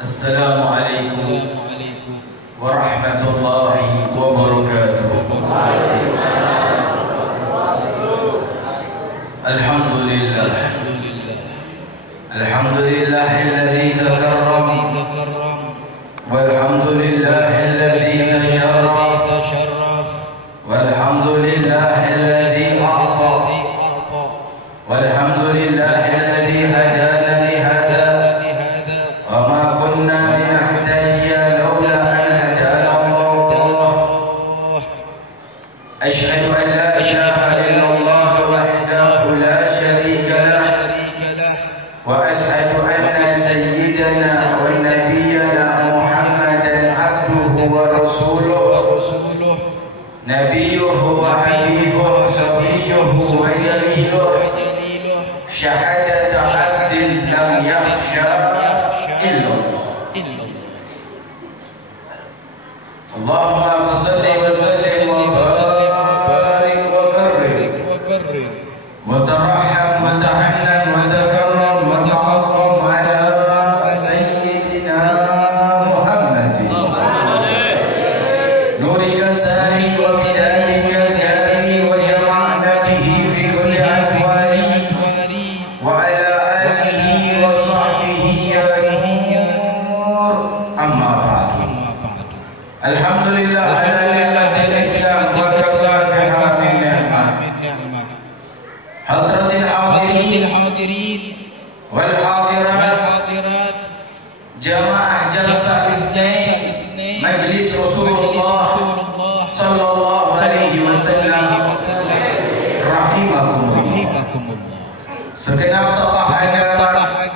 Assalamualaikum warahmatullahi wabarakatuh. Alhamdulillah, alhamdulillahilladzi takarram, walhamdulillahilladzi tasharraf, walhamdulillahilladzi a'ta, walhamdulillahilladzi hadana li hada. وما كنا لنهتدي لولا أن هدانا الله. أشهد أن لا إله إلا الله وحده لا شريك له، وأشهد أن سيدنا ونبينا محمدا عبده ورسوله، نبيه وحبيبه صفيه ودليله، شهادة عبد لم يخشى اللهم صل وسلم وبارك وكرم وترحم وتحنن وتكرم وتعظم على سيدنا محمد، نورك الساري وبلالك الكامل، وجمعنا به في كل أحواله، وعلى آله وصحبه يا نور. أما بعد، Alhamdulillah ala ni'matil Islam wa kafa biha min ni'mah. Hadratil hadirin wal hadirat, jamaah jalsah Isnin Majlis Rasulullah sallallahu alaihi wasallam rahimakumullah. Segenap tokoh agama,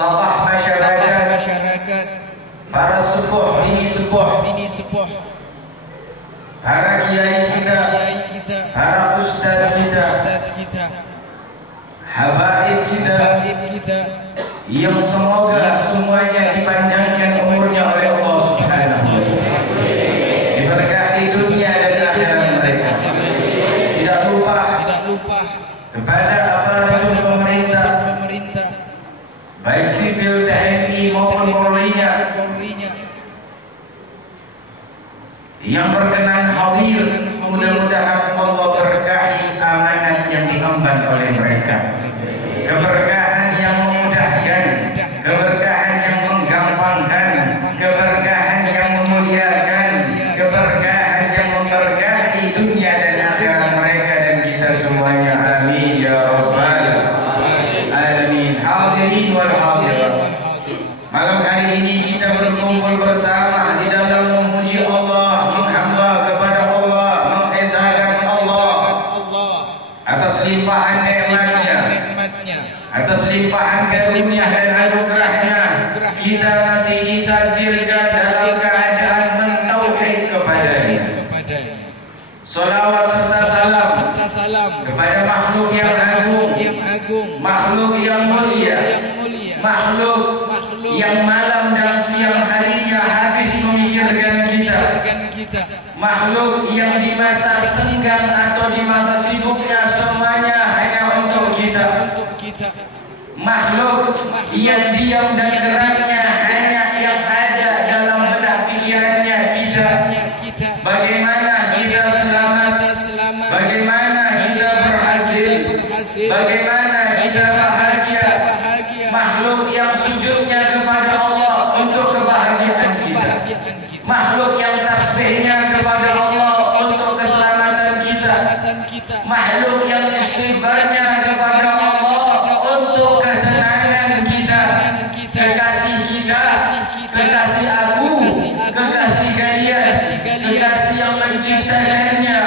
tokoh masyarakat, para sepuh bini sepuh, para kiai kita, para ustaz kita, habaib kita, yang semoga semuanya dipanjangkan umurnya oleh Allah Subhanahu wa Ta'ala, diberkahi dunia dan akhirat mereka. Tidak lupa kepada aparatur pemerintah, baik sipil, TNI maupun Polri-nya, yang berkenan hadir. Mudah-mudahan Allah berkahi amanat yang diemban oleh mereka, keberkahan yang memudahkan, keberkahan yang menggampangkan, keberkahan yang memuliakan, keberkahan yang memberkahi dunia dan akhirat mereka dan kita semuanya. Amin ya rabbal alamin. Hadirin wal hadirat, malam hari ini kita berkumpul bersama di dalam memuji Allah, menghamba kepada Allah, mengesahkan Allah atas limpahan nikmatnya, atas limpahan karunia dan anugerahnya. Kita masih ditakdirkan dalam keadaan mentauhid kepadanya. Salawat serta salam kepada makhluk yang agung, makhluk yang mulia, makhluk yang malam dan siang harinya habis memikirkan kita, makhluk yang di masa senggang atau di masa sibuknya semuanya hanya untuk kita, makhluk yang diam dan geraknya hanya yang ada dalam benak pikirannya kita. Bagaimana kita selamat, bagaimana kita berhasil, bagaimana kita bahagia, makhluk yang sujudnya kepada Allah untuk kebahagiaan kita, makhluk yang tasbihnya kepada Allah untuk keselamatan kita, makhluk yang istighfarnya kepada Allah untuk ketenangan kita, kekasih kita, kekasih aku, kekasih kalian, kekasih yang menciptakannya,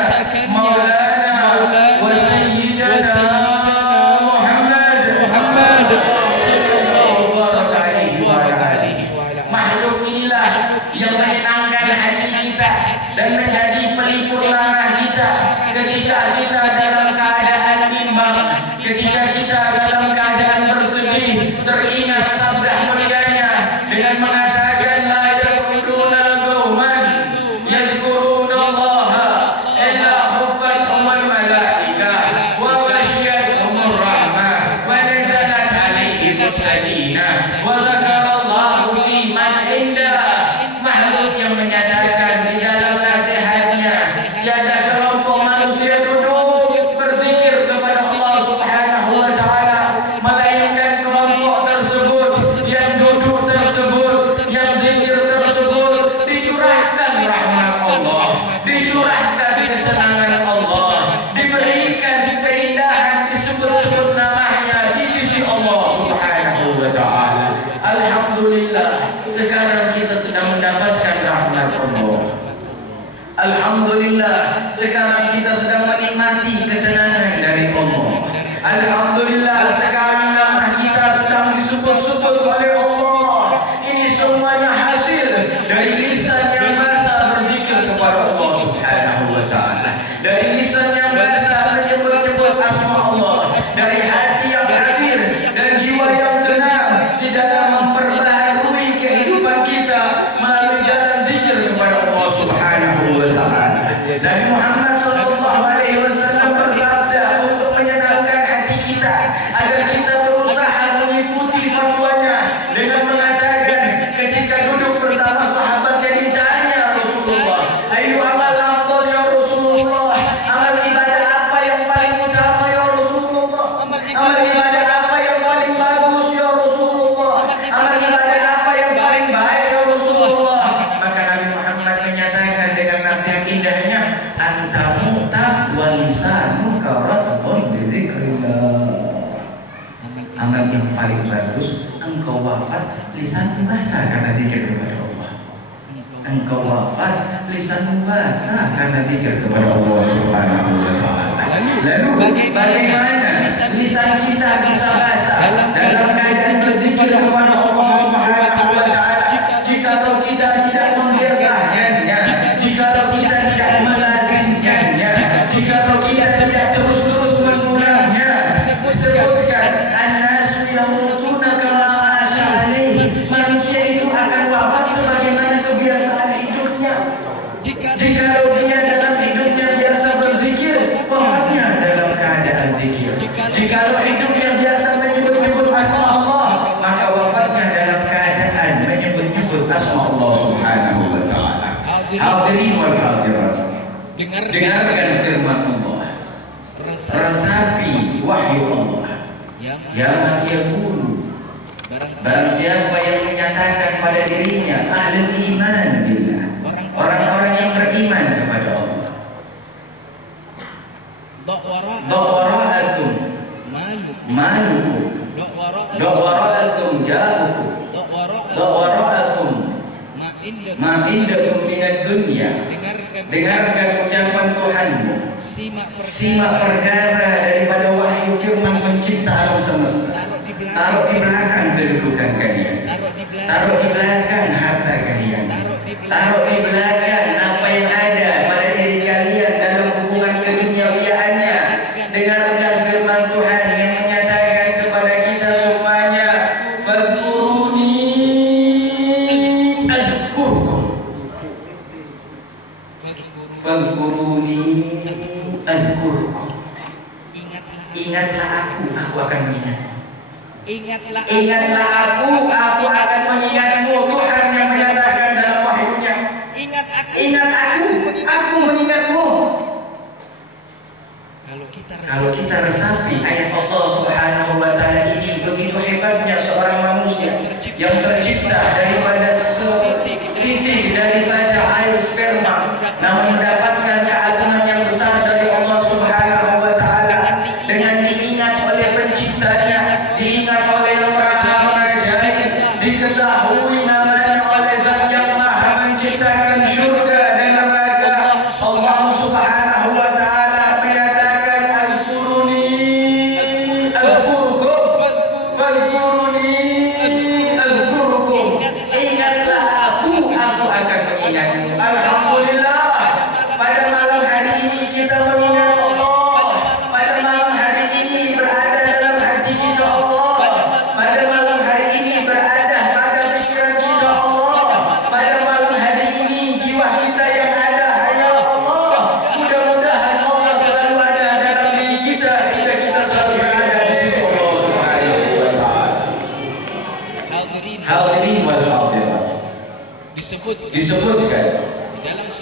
Maulana wa Sayyidana Muhammad sakinah wa dzakarallahu fi man indah. Makhluk yang menyatakan di dalam nasihatnya tiada kelompok manusia duduk berzikir kepada Allah Subhanahu wa taala, melainkan kelompok tersebut yang duduk tersebut, yang zikir tersebut dicurahkan rahmat Allah, dicurahkan ketenangan Allah, diberikan keindahan, disebut-sebut namanya di sisi Allah Subhanahu wa taala. Alhamdulillah, sekarang kita sedang mendapatkan rahmat Allah. Alhamdulillah, sekarang kita sedang menikmati ketenangan dari Allah. Alhamdulillah, sekarang nama kita sedang disebut-sebut oleh Allah. Ini semuanya hasil dari lisan yang biasa berzikir kepada Allah Subhanahu wa taala, dari lisan yang biasa menyebut-nyebut asma Allah, dari hati yang hadir dan jiwa yang tenang di dalam memperbaharui kehidupan kita melalui jalan zikir kepada Allah Subhanahu wa taala. Nabi Muhammad sallallahu alaihi wasallam bersabda untuk menyenangkan hati kita agar kita berusaha mengikuti fatwanya dengan mengatakan ketika duduk bersama sahabatnya ditanya Rasulullah, ayu amal afdal ya Rasulullah, amal ibadah apa yang paling utama ya Rasulullah, amal ibadah apa yang paling bagus ya Rasulullah, amal ibadah apa yang paling baik ya Rasulullah. Maka Nabi Muhammad menyatakan dengan nasihat indahnya, anta mu'ta wa lisanuka ratbun bi dzikrillah. Amal yang paling bagus, engkau wafat lisan basah karena zikir kepada Allah. Engkau wafat lisan basah karena zikir kepada Allah Subhanahu wa taala. Lalu bagaimana lisan kita bisa basah dalam keadaan berzikir kepada Allah Subhanahu wa taala jikalau kita tidak membiasakannya, jikalau kita tidak melazimkannya, jikalau kita tidak terus-terus mengulangnya. Disebutkan an-nasu yamutuna kama asha alaihi, manusia itu akan wafat sebagaimana kebiasaan hidupnya. Jikalau dia dalam hidupnya biasa berzikir, wafatnya dalam keadaan zikir. Jikalau hidupnya biasa menyebut-nyebut asma Allah, maka wafatnya dalam keadaan menyebut-nyebut asma Allah Subhanahu wa taala. Hadirin wal hadirat, dengarkan firman Allah, resapi wahyu Allah. Ya man yaqulu, barang siapa yang menyatakan pada dirinya ahlul iman billah, orang-orang yang beriman kepada Allah. Da'wara'akum malukum, da'wara'akum jahukum, da'wara'akum ma indakum minad dunya. Dengarkan ucapan Tuhanmu, simak perkara daripada wahyu firman pencipta alam semesta. Taruh di belakang kedudukan kalian, taruh di belakang harta kalian, taruh di belakang apa yang ada pada diri kalian dalam hubungan keduniawiaannya. Dengarkan firman Tuhan yang menyatakan kepada kita semuanya, fadhkuruni adhkurkum, fadhkuruni adhkurkum. Ingatlah aku akan mengingatmu. Ingatlah aku akan mengingatmu. Tuhan yang menyatakan dalam wahyunya, ingat aku mengingatmu. Kalau kita resapi ayat Allah Subhanahu wa taala ini, begitu hebatnya seorang manusia yang tercipta daripada setitik daripada air sperma, namun mendapatkan keagungan yang besar dari Allah Subhanahu wa taala dengan diingat oleh penciptanya, diingat oleh yang maha mengajaib, diketahui namanya oleh Zat yang maha menciptakan syurga dan neraka. Allah Subhanahu wa taala menyatakan, adhkuruni adhkurkum, fadhkuruni adhkurkum. Ingatlah aku akan mengingatmu. Alhamdulillah, pada malam hari ini kita mengingat Allah. Pada malam hari ini berada dalam hati kita Allah. Pada malam hari ini berada pada pikiran kita Allah. Pada malam hari ini jiwa kita yang ada hanya Allah. Mudah-mudahan Allah selalu ada dalam diri kita hingga kita selalu berada di sisi Allah Subhanahu wa taala. disebutkan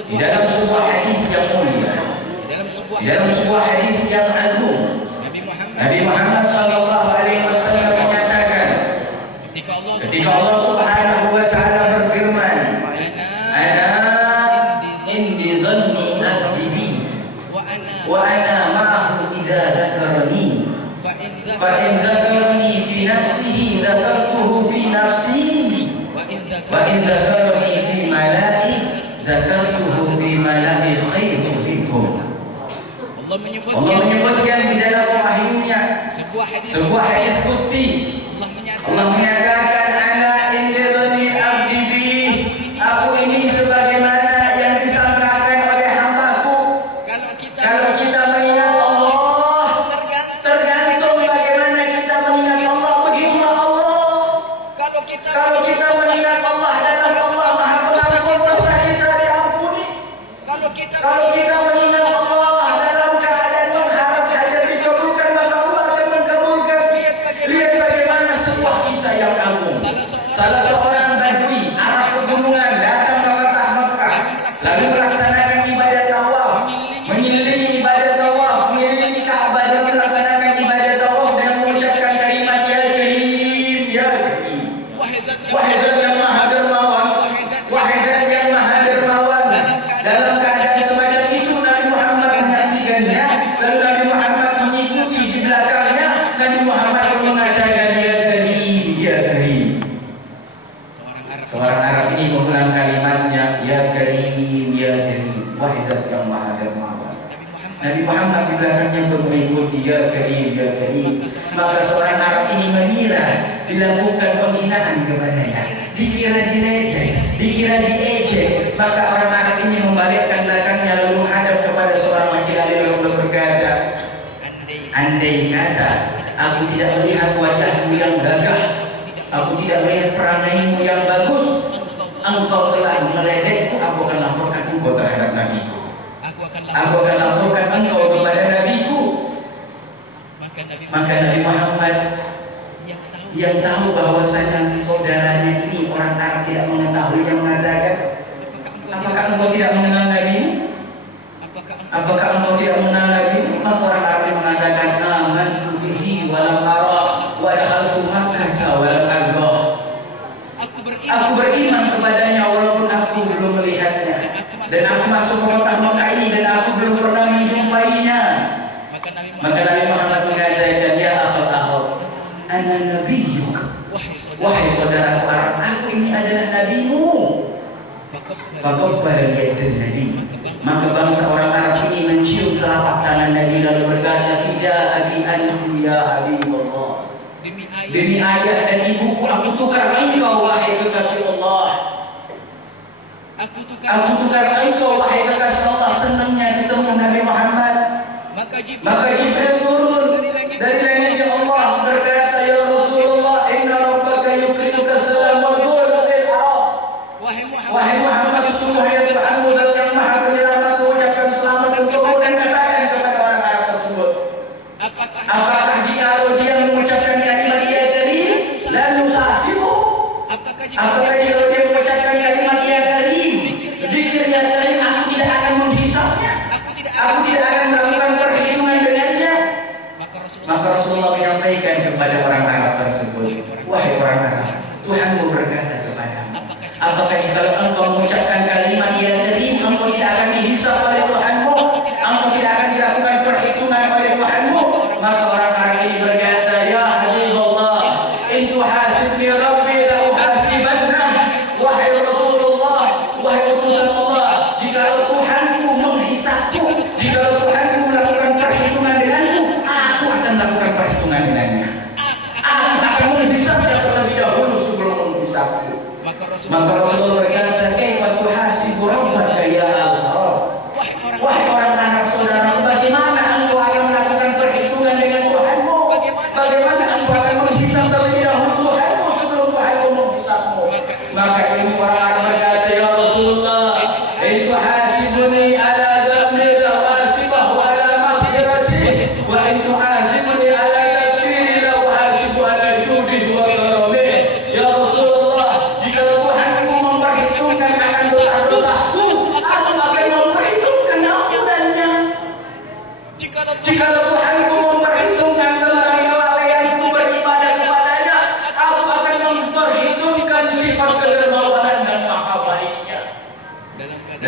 di dalam sebuah hadis yang mulia, di dalam sebuah hadis yang agung. Nabi Muhammad sallallahu alaihi wasallam menyatakan ketika Allah Subhanahu wa taala berfirman, "Ana indi dhanni abdi bi wa ana ma'ahu idza dzakarani fa in dzakarani fi nafsihi dzakartuhu fi nafsi wa in dzakarani fi mala'i dzakartuhu fi mala'i khairin minkum." Allah menyebutkan di dalam wahyunya sebuah hadis qudsi. Allah menyatakan, "Ana inda dhanni abdi bi." Aku ini sebagaimana yang disangkakan oleh hamba-Ku. Kalau kita mengingat Allah, tergantung bagaimana kita mengingat Allah, begitulah Allah. Kalau kita mengingat Allah dalam Allah Maha Pengampun, dosa kita diampuni. Kalau kita mengingat Allah dalam keadaan mengharap hajat dikabulkan, maka Allah akan mengkabulkan. Lihat bagaimana sebuah kisah yang agung. Salah seorang Badui Arab pegunungan datang ke kota Mekah, lalu melaksanakan ibadah tawaf, mengelilingi ibadah tawaf, mengelilingi Ka'bah dan melaksanakan ibadah tawaf dengan mengucapkan kalimat ya Karim, ya Karim. Wahai Zat yang Maha Dermawan, wahai Zat yang Maha Dermawan. Dalam keadaan semacam itu Nabi Muhammad menyaksikannya, lalu Nabi Muhammad mengikuti di belakangnya. Nabi Muhammad pun mengatakan ya Karim, ya Karim. Seorang Arab ini mengulang kalimatnya ya Karim, ya Karim, wahai Zat yang Maha Dermawan. Nabi Muhammad di belakangnya pun mengikuti ya Karim, ya Karim. Maka seorang Arab ini mengira dilakukan penghinaan kepadanya, dikira diledek, dikira diejek. Maka orang Arab ini membalikkan belakangnya lalu menghadap kepada seorang laki-laki lalu berkata, andai kata aku tidak melihat wajahmu yang gagah, aku tidak melihat perangaimu yang bagus, engkau telah meledekku, aku akan laporkan engkau terhadap nabiku. Aku akan laporkan engkau kepada nabiku. Maka Nabi Muhammad yang tahu bahwasanya saudaranya ini orang Arab tidak mengetahuinya mengatakan, apakah engkau tidak mengenal nabimu? Apakah engkau tidak mengenal nabimu? Maka orang Arab mengatakan, amantu bihi wa lam ara wa dakhaltu Makkah wa lam arah. Aku beriman kepadanya walaupun aku belum melihatnya, dan aku masuk ke kota Makkah ini dan aku belum pernah menjumpainya. Maka Nabi Muhammad mengatakan, ya akhal, ana nabiyyuk. Wahai saudaraku Arab, aku ini adalah nabimu. Faqabbala yadan nabi. Maka bangsa orang Arab ini mencium telapak tangan Nabi lalu berkata, fida abi anhu ya Habibullah. Demi ayah dan ibuku aku tukar engkau wahai kekasih Allah. Aku tukar engkau wahai kekasih Allah. Senangnya ketemu Nabi Muhammad. Maka Jibril turun dari langit Allah berkata, ya Rasulullah, inna rabbaka yukrimuka salam wa qul lil Arab. Wahai Muhammad, sesungguhnya Tuhanmu Zat yang Maha Penyelamat mengucapkan selamat untukmu, dan katakan kepada orang Arab tersebut, apakah jika dia mengucapkan kalimat ya Karim lalu sahsibu? Apakah jika dia mengucapkan kalimat ya Karim, zikir ya Karim, aku tidak akan menghisapnya, aku tidak akan melakukan perhitungan dengannya? Maka Rasulullah menyampaikan kepada orang Arab tersebut, wahai orang Arab, Tuhanmu berkata kepadamu, apakah jika engkau mengucapkan kalimat ya Karim, engkau tidak akan dihisap oleh Tuhanmu, engkau tidak akan dilakukan perhitungan oleh Tuhanmu? Maka orang Arab ini berkata, ya Habibullah, in tuhasibni Rabbi la uhasibanna. Wahai Rasulullah, wahai utusan Allah, jika Tuhanku menghisapku, jika Tuhanku melakukan perhitungan denganku, aku akan melakukan perhitungan dengannya. Aku akan menghisapnya terlebih dahulu sebelum menghisapku. Maka Rasulullah berkata, kaifa tuhasibu rabbaka ya Al-Arab? Wahai orang Arab saudara, bagaimana engkau akan melakukan perhitungan dengan Tuhanmu? Bagaimana engkau akan menghisap terlebih dahulu Tuhanmu sebelum Tuhanmu menghisapmu? Maka ini orang Arab berkata, ya Rasulullah, in tuhasibuni ala dhanbi la uhasibahu ala maghfirati, wa in tuhasibuni ala tafsiri la uhasibu ala judi wa karami. Ya Rasulullah, jika Tuhanmu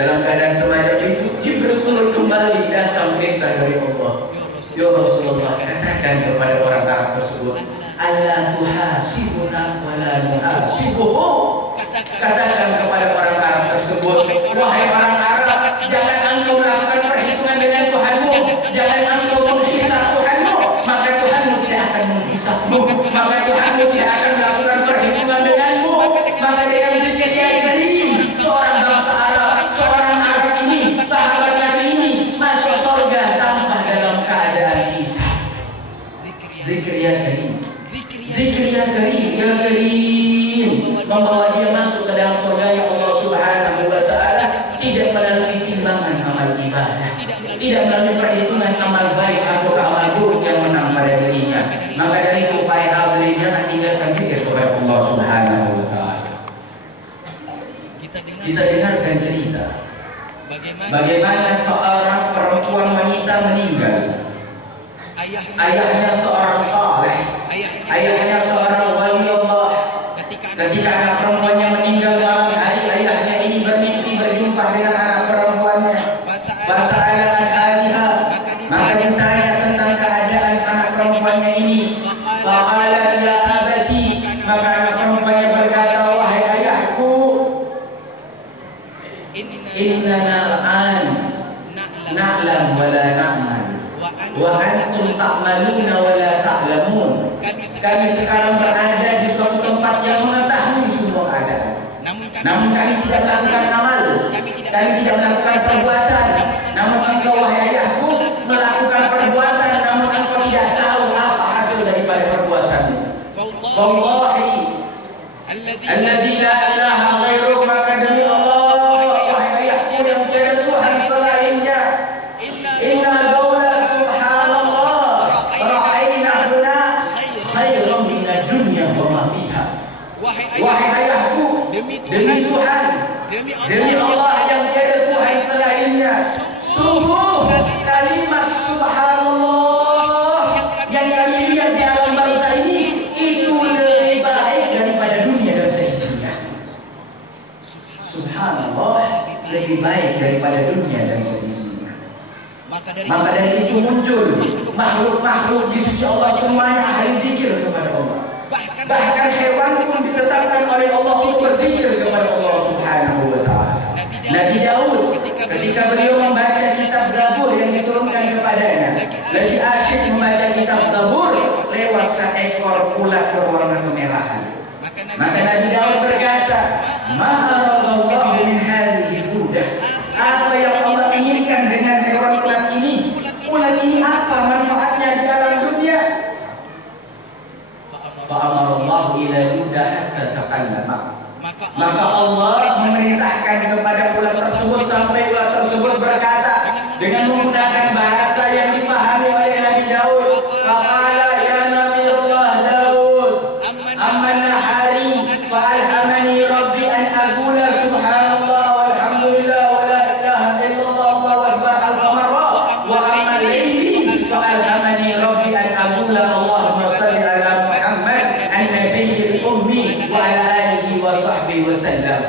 Dalam keadaan semacam itu, Jibril turun kembali datang perintah dari Allah. Ya Rasulullah, katakan kepada orang Arab tersebut, Allah tuhasibuna wa la nuhasibuhu. Katakan kepada orang Arab tersebut, wahai orang Arab, jangan engkau melakukan perhitungan dengan Tuhanmu, jangan engkau menghisap Tuhanmu, maka Tuhanmu tidak akan menghisapmu, maka Tuhanmu tidak akan melakukan perhitungan denganmu. Maka dengan zikir yang karim, seorang bangsa Arab, seorang Arab ini, sahabat Nabi ini masuk surga tanpa dalam keadaan hisab. Zikir yang karim, zikir yang karim, yang karim membawa dia masuk ke dalam surga yang Allah Subhanahu wa Ta'ala, tidak melalui timbangan amal ibadah, tidak melalui perhitungan amal baik atau amal buruk yang menang pada dirinya. Maka dari itu upaya hadirin jangan tinggalkan zikir kepada Allah Subhanahu wa Ta'ala. Kita dengarkan cerita bagaimana seorang perempuan wanita meninggal. Ayahnya seorang saleh, ayahnya seorang wali Allah. Ketika anak perempuannya meninggal malam hari, ayahnya ini bermimpi berjumpa dengan anak perempuannya. Fasa'ala an aliha, maka ditanya tentang keadaan anak perempuannya ini. Faqala ya abati, maka anak perempuannya berkata, wahai ayahku, innana al'an na'lam wa la na'mal wa antum ta'maluna wa la ta'lamun. Kami sekarang berada di suatu tempat yang mengetahui semua keadaan, namun kami tidak melakukan amal, kami tidak melakukan perbuatan. Namun engkau wahai ayahku melakukan perbuatan, namun engkau tidak tahu apa hasil daripada perbuatanmu. Wallahi alladzi la ilaha ghairuhu, maka demi Allah wahai ayahku yang tiada Tuhan selainnya, inna qaula subhanallah ra'ayna huna khairan minad dunya wa ma fiha. Wahai ayahku, demi Tuhan, demi Allah yang tiada Tuhan selainnya, sungguh kalimat subhanallah yang kami lihat di alam bangsa ini itu lebih baik daripada dunia dan seisinya. Subhanallah lebih baik daripada dunia dan seisinya. Maka dari itu muncul makhluk-makhluk di sisi Allah semuanya ahli zikir kepada Allah. Bahkan hewan pun ditetapkan oleh Allah untuk berzikir kepada Allah Subhanahu wa Ta'ala. Nabi Daud ketika beliau membaca kitab Zabur yang diturunkan kepadanya, lagi asyik membaca kitab Zabur, lewat seekor ulat berwarna kemerahan. Maka Nabi Daud berkata, ma aradallahu min hadhihi budah. Apa yang Allah inginkan dengan hewan ulat ini? Ulat ini apa manfaatnya di alam dunia? Fa'amarallahu ila budah hatta takallama. Maka Allah memerintahkan kepada ulat tersebut sampai ulat tersebut berkata dengan menggunakan bahasa yang dipahami oleh Nabi Daud. Faqala ya Nabi Allah Daud, amman nahari fa'alhamani rabbi an aqula subhanallah walhamdulillah wa la ilaha illallah wallahu akbar al-marra wa amma layli fa'alhamani rabbi an aqula Allahumma salli ala Muhammad an-nabiyil ummi wa ala alihi wa sahbihi wa sallam.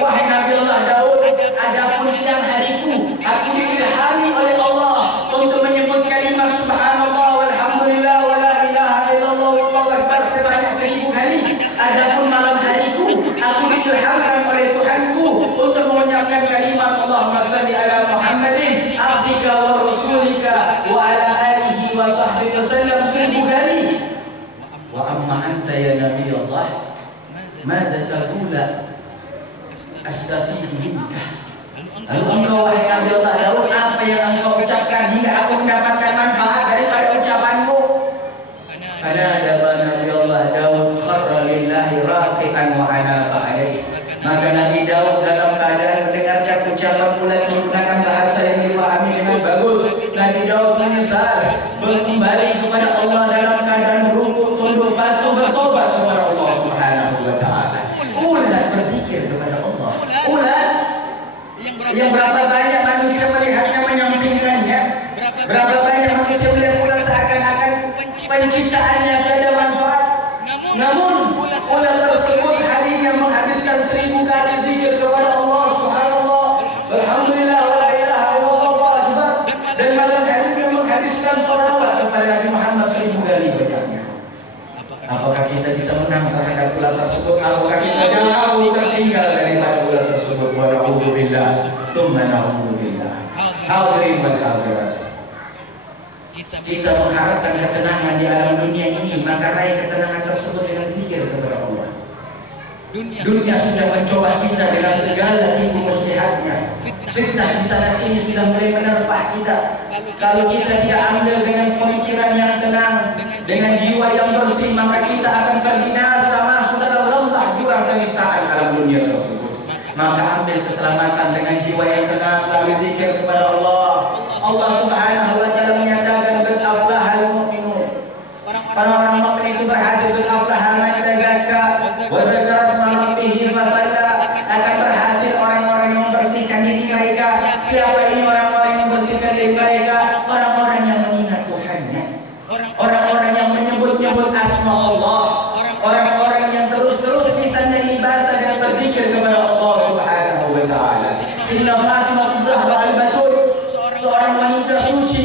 Wahai Nabi Allah Daud, adapun siang hariku aku diilhami oleh Allah untuk menyebut kalimat subhanallah walhamdulillah wa la ilaha illallah wallahu akbar sebanyak 1000 kali. Adapun malam hariku aku diilhamkan oleh Tuhanku untuk mengucapkan kalimat Allahumma salli ala Muhammadin abdika wa rasulika wa ala alihi wa sahbihi wa sallam 1000 kali. Wa amma anta ya Nabi Allah, madza taqula astaghfiru minka. Lalu engkau wahai Nabi Allah Daud, apa yang engkau ucapkan hingga aku mendapatkan manfaat daripada ucapanmu? Ana ada Nabi Allah Daud kharra lillahi raqian wa anaba alaihi. Maka Nabi Daud dalam keadaan mendengarkan ucapan ulat menggunakan bahasa yang dipahami dengan bagus, Nabi Daud menyesal, kembali kepada Allah dalam keadaan berukuk tunduk patuh bertobat kepada Allah Subhanahu wa Ta'ala. Ulat berzikir kepada Allah. Ulat yang berapa banyak manusia melihatnya menyampingkannya, berapa banyak manusia melihat ulat seakan-akan penciptaannya tiada manfaat. Namun ulat tersebut harinya menghabiskan 1000 kali zikir kepada Allah Subhanallah terhadap ular tersebut, apakah kita jauh tertinggal daripada ular tersebut? Wa na'udzubillah, tsumma na'udzubillah. Hadirin wal hadirat, kita mengharapkan ketenangan di alam dunia ini, maka raih ketenangan tersebut dengan zikir kepada Allah. Dunia sudah mencoba kita dengan segala tipu muslihatnya. Fitnah di sana sini sudah mulai menerpa kita. Kalau kita tidak ambil dengan pemikiran yang tenang, dengan jiwa yang bersih, maka kita akan terbinasa masuk dalam lembah jurang kenistaan alam dunia tersebut. Maka ambil keselamatan dengan jiwa yang tenang, lalu zikir kepada Allah. Allah Subhanahu wa taala menyatakan, qad aflahal mu'minun. Orang-orang mukmin itu berhasil, qad aflaha man tazakka wa zakara isma rabbih fasalla. Akan berhasil orang-orang yang membersihkan diri mereka. Siapa ini orang-orang yang membersihkan diri mereka? Orang-orang yang mengingat Tuhannya, orang-orang yang menyebut-nyebut asma Allah, orang-orang yang terus-terus lisannya ibadah dan berzikir kepada Allah Subhanahu wa taala. Sehingga Fatimah Zahra al-Batul, seorang wanita suci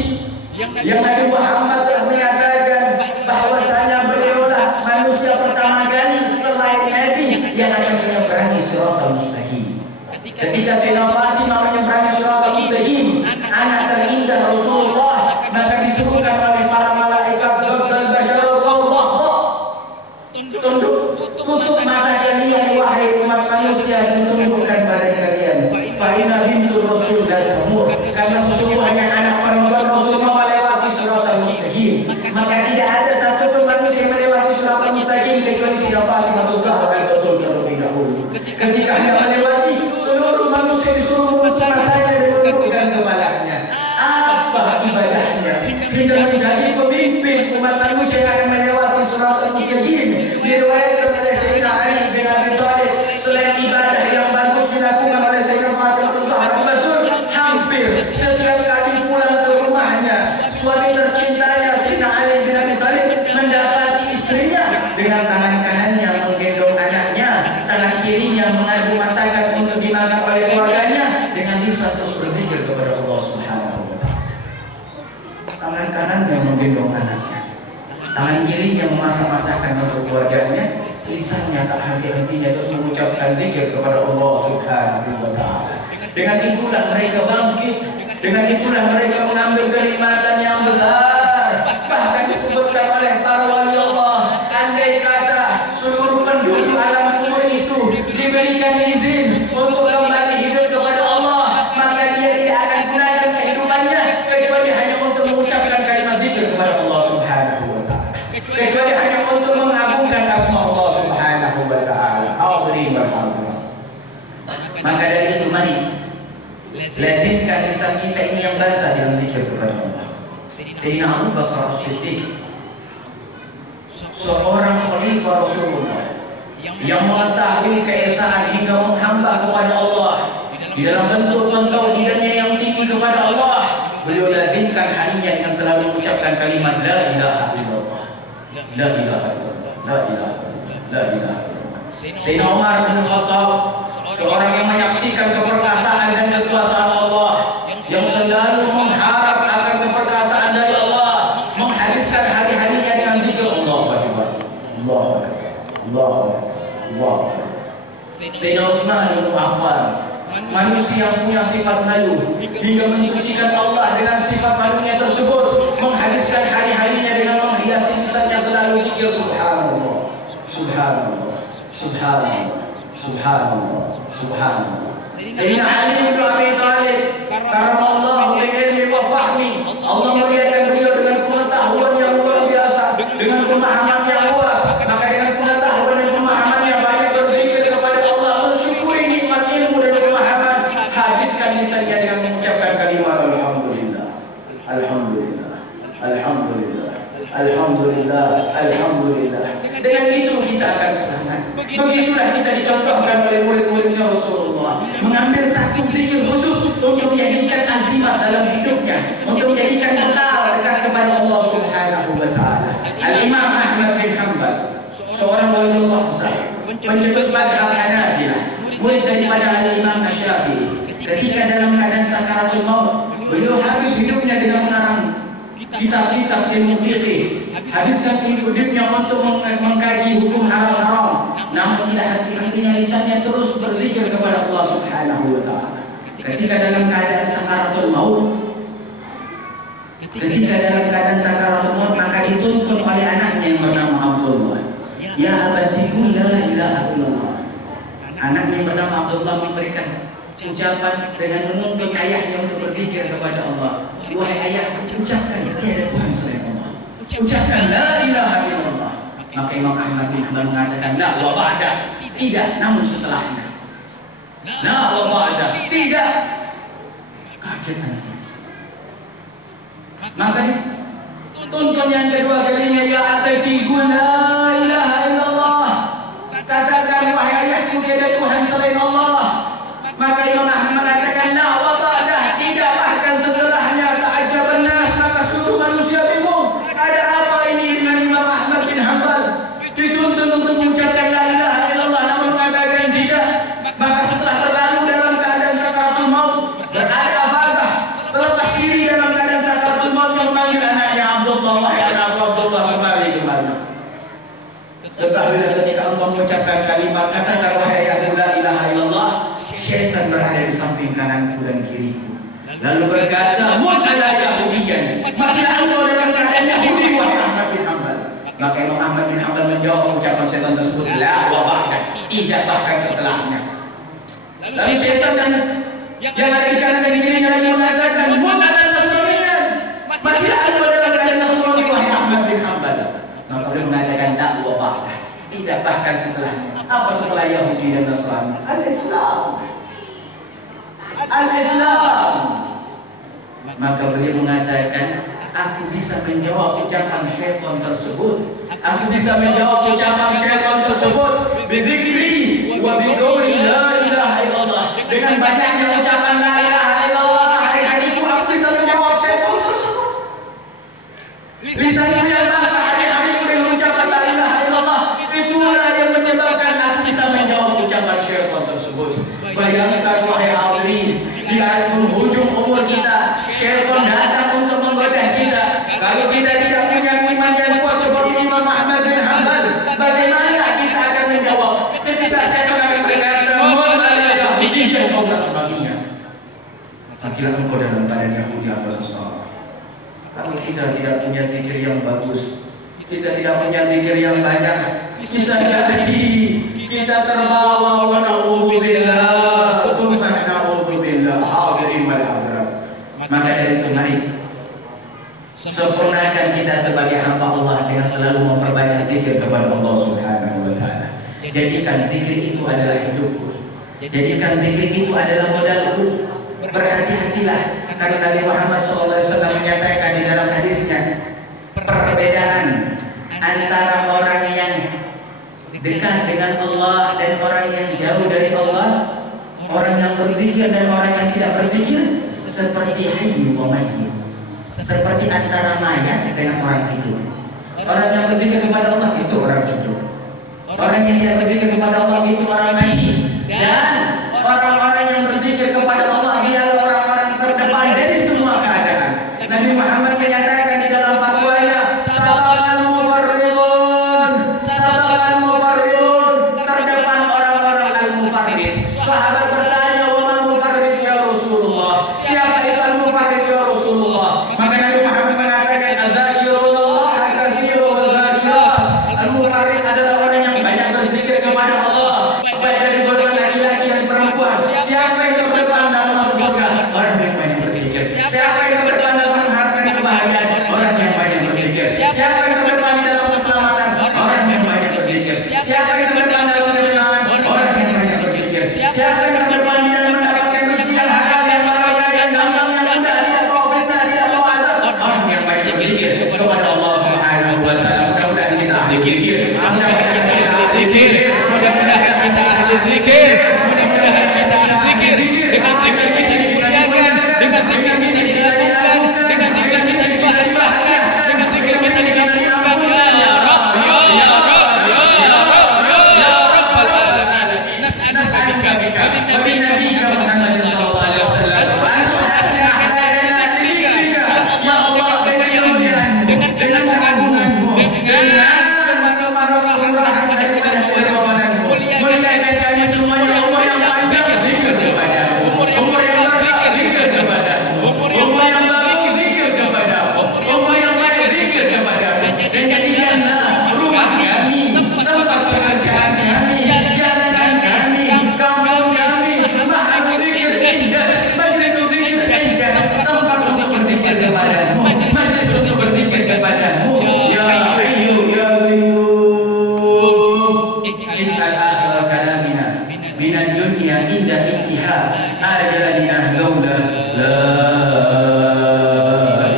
yang Nabi Muhammad telah menyatakan bahwasanya beliaulah manusia pertama kali selain Nabi yang akan menyeberangi Shiratal Mustaqim. Ketika Sayyidah Fatimah menyeberangi Shiratal Mustaqim, anak terindah Rasulullah, maka disuruhkan oleh para malaikat, "Ghaddal basharul qawdah." Tunduk, tutup mata kalian wahai umat manusia dan tundukkan badan kalian. Fa inna bintul Rasul la tamur. Karena sesungguhnya anak perempuan Rasul melewati Shiratal Mustaqim. Maka tidak ada satu pun manusia yang melewati Shiratal Mustaqim kecuali Sayyidah Fatimah al-Batul terlebih dahulu. Ketika dia melewati, seluruh manusia disuruh menutup matanya dan menundukkan kepalanya. Apa ibadahnya hingga menjadi pemimpin umat manusia yang akan melewati Shiratal Mustaqim? Diriwayatkan oleh Sayyidina Ali bin Abi Thalib, selain ibadah yang bagus dilakukan oleh Sayyidah Fatimah al-Batul, hampir setiap kali pulang ke rumahnya, suami tercintanya Sayyidina Ali bin Abi Thalib mendapati istrinya dengan tangan kanannya menggendong anaknya, tangan kirinya mengadu masakan untuk dimakan oleh keluarganya, dengan lisan terus berzikir kepada Allah Subhanahu wa taala. Tangan kanannya menggendong anaknya, tangan kirinya memasak masakan untuk keluarganya, lisannya tak henti-hentinya terus mengucapkan zikir kepada Allah Subhanahu wa taala. Dengan itulah mereka bangkit, dengan itulah mereka mengambil kenikmatan yang besar. Bahkan disebutkan oleh para wali Allah, andai kata seluruh penduduk alam kubur itu diberikan izin untuk kembali hidup kepada Allah, maka dia tidak akan gunakan kehidupannya kecuali hanya untuk mengucapkan kalimat zikir kepada Allah Subhanahu wa taala, kecuali hanya untuk mengagungkan asma Allah Subhanahu wa taala. Hadirin wal hadirat, maka dari itu mari lazimkan lisan kita ini yang basah dengan zikir kepada Allah. Sayyidina Abu Bakar As-Siddiq, seorang khalifah Rasulullah yang mengetahui keesaan hingga menghamba kepada Allah di dalam bentuk tauhidnya yang tinggi kepada Allah, beliau lazimkan harinya dengan selalu mengucapkan kalimat la ilaha illallah, la ilaha illallah, la ilaha illallah, la ilaha illallah. Sayyidina Umar bin Khattab, seorang yang menyaksikan keperkasaan dan kekuasaan Allah, yang selalu mengharap akan keperkasaan dari Allah, menghabiskan hari-harinya dengan zikir Allahu Akbar, Allahu Akbar, Allahu Akbar, Allahu Akbar. Sayyidina Utsman bin Affan, manusia yang punya sifat malu, hingga mensucikan Allah dengan sifat malunya tersebut, menghabiskan hari-harinya dengan menghiasi lisannya selalu zikir subhanallah, subhanallah, subhanallah, subhanallah, subhanallah. Sayyidina Ali bin Abi Thalib, karamallahu bi'ilmi wa fahmi, Allah muliakan beliau dengan pengetahuan yang luar biasa, dengan pemahaman yang luas. Maka dengan pengetahuan dan pemahamannya banyak berzikir kepada Allah, mensyukuri nikmat ilmu dan pemahaman. Habiskan lisannya dengan mengucapkan kalimat alhamdulillah, alhamdulillah, alhamdulillah, alhamdulillah, alhamdulillah. Dengan itu kita akan selamat. Begitulah kita dicontohkan oleh murid-muridnya Rasulullah, mengambil satu zikir khusus untuk menjadikan azimat dalam hidupnya, untuk menjadikan bekal dekat kepada Allah Subhanahu wa taala. Al-Imam Ahmad bin Hanbal, seorang waliullah besar, pencetus mazhab Hanabilah, murid daripada Al-Imam Asy-Syafi'i, ketika dalam keadaan sakaratul maut, beliau habis hidupnya dengan mengarang kitab-kitab ilmu fiqih, habiskan hidupnya untuk mengkaji hukum halal haram, ketika dalam keadaan sakaratul maut, maka dituntun oleh anaknya yang bernama Abdullah. Ya abati qul la ilaha illallah. Anaknya yang bernama Abdullah memberikan ucapan dengan menuntut ayahnya untuk berzikir kepada Allah. Wahai ayah, ucapkan tiada Tuhan selain Allah. Ucapkan la ilaha illallah. Maka Imam Ahmad bin Hanbal mengatakan la wa ba'da, tidak, namun setelahnya. La wa ba'da, tidak. Kaget anaknya. Maka tuntun yang kedua kalinya, ya abati qul la ilaha illallah. Katakan wahai ayahku tiada Tuhan selain Allah. Maka Imam Ahmad mengatakan la wa ba'da, tidak, bahkan setelahnya. Ta'ajjaban nas, maka seluruh manusia bingung. Ada apa ini dengan Imam Ahmad bin Hanbal? Dituntun untuk mengucapkan la ilaha illallah, namun mengatakan tidak. Maka setelah berlalu dalam keadaan sakaratul maut, berada Fatah terlepas diri dalam keadaan sakaratul maut, yang memanggil anaknya Abdullah, wahai anakku Abdullah, kemari. Ketahuilah ketika engkau mengucapkan kalimat, katakan wahai ayahku la ilaha illallah, syaitan berada di samping kananku dan kiriku, lalu berkata, mut ala yahudiyan, matilah engkau dalam keadaan Yahudi, wahai Ahmad bin Hanbal. Maka Imam Ahmad bin Hanbal menjawab ucapan syaitan tersebut, la wa ba'da, tidak, bahkan setelahnya. Lalu syaitan dan yang ada di kanan dan kirinya lagi mengatakan, mut ala nasraniyan, matilah engkau dalam keadaan Nasrani, wahai Ahmad bin Hanbal. Maka beliau mengatakan la wa ba'da, tidak, bahkan setelahnya. Apa setelah Yahudi dan Nasrani? Al-Islam. Maka beliau mengatakan, aku bisa menjawab ucapan syaitan tersebut. Bizikri wa biqauli la ilaha illallah. Dengan banyaknya ucapan la ilaha illallah hari-hariku, aku bisa menjawab syaitan tersebut. Lisanku yang basah hari-hariku dengan ucapan la ilaha illallah, itulah yang menyebabkan aku bisa menjawab ucapan syaitan tersebut. Bayangkan wahai hadirin, di penghujung umur kita, syaitan datang untuk menggoda kita. Kalau kita tidak punya iman yang kuat seperti Imam Ahmad bin Hanbal, bagaimana kita akan menjawab ketika syaitan akan berkata, "Man ala Yahudi dan kaum sebagainya." Matilah engkau dalam keadaan Yahudi atau Nasrani. Kalau kita tidak punya zikir yang bagus, kita tidak punya zikir yang banyak, bisa jadi kita terbawa wa na'udzubillah, hadirin wal hadirat. Maka dari itu mari sempurnakan kita sebagai hamba Allah dengan selalu memperbanyak zikir kepada Allah Subhanahu wa taala. Jadikan zikir itu adalah hidupku. Jadikan zikir itu adalah modalku. Berhati-hatilah karena Nabi Muhammad SAW menyatakan di dalam hadisnya, perbedaan antara orang yang dekat dengan Allah dan orang yang jauh dari Allah, orang yang berzikir dan orang yang tidak berzikir, seperti hayy wa mayyit, seperti antara mayat dengan orang hidup. Orang yang berzikir kepada Allah itu orang hidup, orang yang tidak berzikir kepada Allah itu orang mayyit. Dan orang-orang yang berzikir kepada Allah adalah orang-orang terdepan dari semua keadaan. Nabi Muhammad menyatakan di dalam fatwanya, sabaqal mufarridun, terdepan orang-orang al-mufarrid. Sahabat bertanya, wa man mufarrid ya Rasulullah? Siapa itu al-mufarrid ya Rasulullah? Maka Nabi Muhammad mengatakan, adzakirullah katsiran wa dzakirat. Al-mufarrid adalah orang yang banyak berzikir kepada Allah, baik dari golongan laki-laki dan perempuan. Siapa yang terdepan dalam masuk surga? Orang yang banyak berzikir. Siapa yang terdepan dalam mengharapkan kebahagiaan? Orang yang banyak berzikir. Siapa yang terdepan dalam keselamatan? Orang yang banyak berzikir. Siapa yang terdepan dalam ketenangan? Orang yang banyak berzikir. Siapa yang terdepan dalam mendapatkan rezeki yang halal, yang barokah, yang gampang, yang mudah, tidak mau fitnah, tidak mau azab? Orang yang banyak berzikir kepada Allah Subhanahu wa taala. Mudah-mudahan kita ahli zikir. Mudah-mudahan kita ahli zikir. Mudah-mudahan kita ahli zikir. Mudah-mudahan kita ahli zikir. Dengan zikir kita dimuliakan, dengan zikir kita dilakukan, dengan zikir kita dibahagiakan, dengan zikir kita dilakukan. Ya Rabb, ya Rabb, ya Rabb, ya Rabbal alamin. Nas'aluka bika wa bi nabiyyika Muhammad sallallahu alaihi wasallam an tuhsina ahlana lidzikrika. Ya Allah, dengan kemuliaan, dengan keagunganmu, dengan rahmat-rahmat daripada kekuasaanmu, muliakan kami semuanya. اجعل آخر كلامنا من الدنيا عند انتهاء آجالنا قولا لا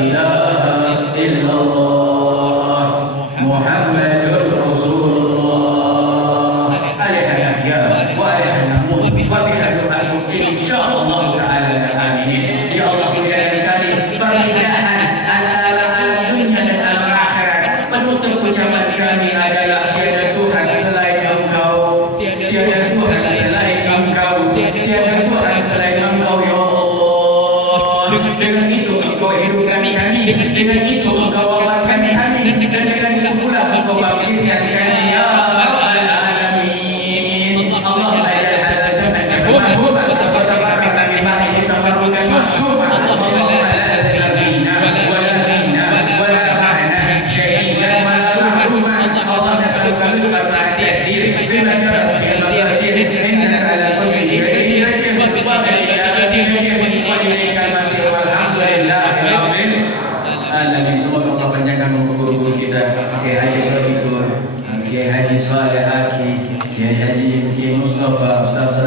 إله إلا الله محمد رسول الله عليها نحيا وعليها نموت وبها نبعث إن شاء الله تعالى آمين. Ya Allah muliakan kami pernikahan antara alam dunia dan alam akhirat. Penutup ucapan kami adalah tiada Tuhan selain Engkau, tiada Tuhan selain Engkau, tiada Tuhan selain Engkau ya Allah. Dengan itu Engkau hidupkan kami, dengan itu Engkau wafatkan kami, dan dengan itu pula Engkau bangkitkan kami ya Rabbal Alamin. Allahumma ij'al hadzal jam'ana marhuman wa tabarrakna min ba'dihi tafarruqan ma'suma. Allahumma la tadhar minna wa la minna wa la ma'ana shahidan wa la mahruman. Allah nas'aluka lutfan wa taqdir bima jara fi al-maqadir innaka ala kulli shay'in qadir wa bi'ijabati wa ilaikal masir walhamdulillahi rabbil alamin. Semoga Allah panjangkan umur guru-guru kita, Kiai Haji Sadiqur, Kiai Haji Saleh Aki, Kiai Haji Mustafa, Ustaz